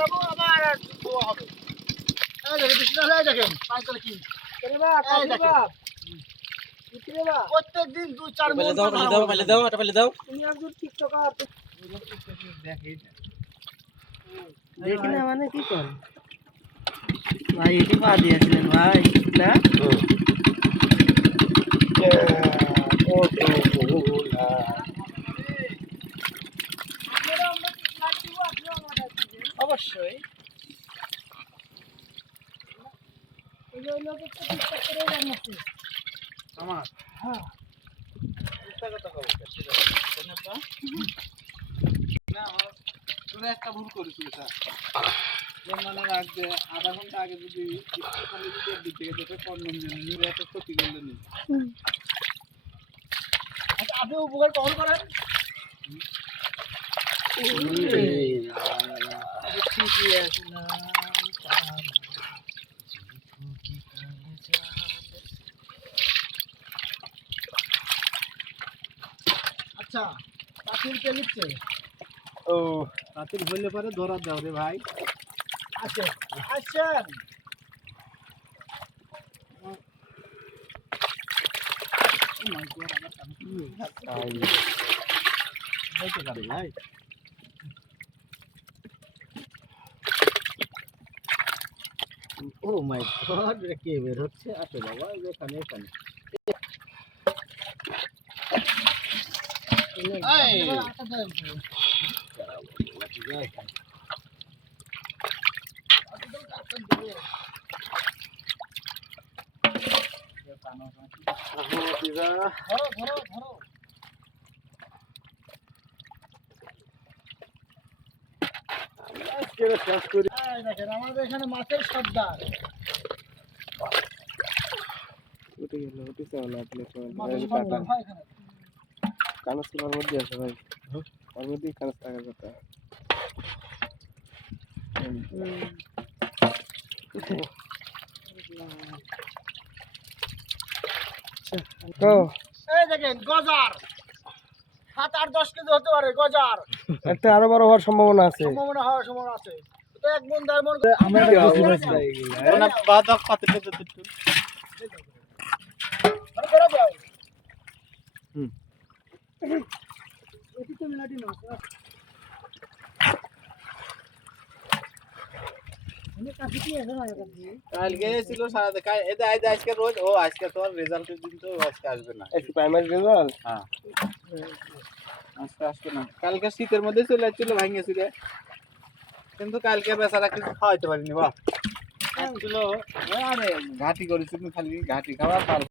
বাবু আবার আর ধোয়া হবে। এই দেখেন বৃষ্টি হলে এই দেখেন পাঁচতলা কি? রে বাপ এই দেখেন। বাপ বুঝছি রে বাপ প্রত্যেক দিন দু চার মন দাও এটা দাও। তুমি একজন টিকটকার। দেখি না মানে কি কর? ভাই এটি পা দিয়েছিলেন ভাই না অবশ্যই। আমার? হ্যাঁ। না আমার তুমি একটা ভুল করেছিল স্যার মানে আগে আধা ঘণ্টা আগে যদি থেকে যেতে কন্ডম এত ক্ষতি করলেন আচ্ছা আপনি উপকার কখন করেন? আচ্ছা পাখির কে লিখছে। ও রাতের হইলে পরে ধরা দাও রে ভাই। আসেন আসেন। ভাই। ও মাই গড কে বের হচ্ছে আসো বাবা এখানে এখানে। এই, ধরো ধরো ধরো এই দেখেন আমাদের এখানে মাছের সর্দার। উঠে গেল উঠে চাওলা আপনি মাছের সর্দার এখানে। কানস তোমার মধ্যে আছে ভাই। ওর মধ্যেই কানস থাকার কথা। এই দেখেন গজার। সাত আট দশ কেজি হতে পারে গজার। একটা আরও বড় হওয়ার সম্ভাবনা আছে। সম্ভাবনা হওয়ার সম্ভাবনা আছে। এক মন দেড় মন আমরা বাদক পাতে পেতে আরে বেরো দাও। এটি তো মিলাটি মাছ আমি কাছে কি আছে না কাছে কালকে ছিল সারা এটা আজ আজকে রোজ ও আজকে তোমার রেজাল্টের দিন তো আজকে আসবে না একটু প্রাইমারি রেজাল্ট হ্যাঁ আজকে আসবে না কালকে শীতের মধ্যে চলে যাচ্ছিল ভাঙিয়েছিল কিন্তু কালকে বেচারা কিছু খাওয়াইতে পারিনি বা ঘাটি করেছি খালি ঘাটি খাওয়া পার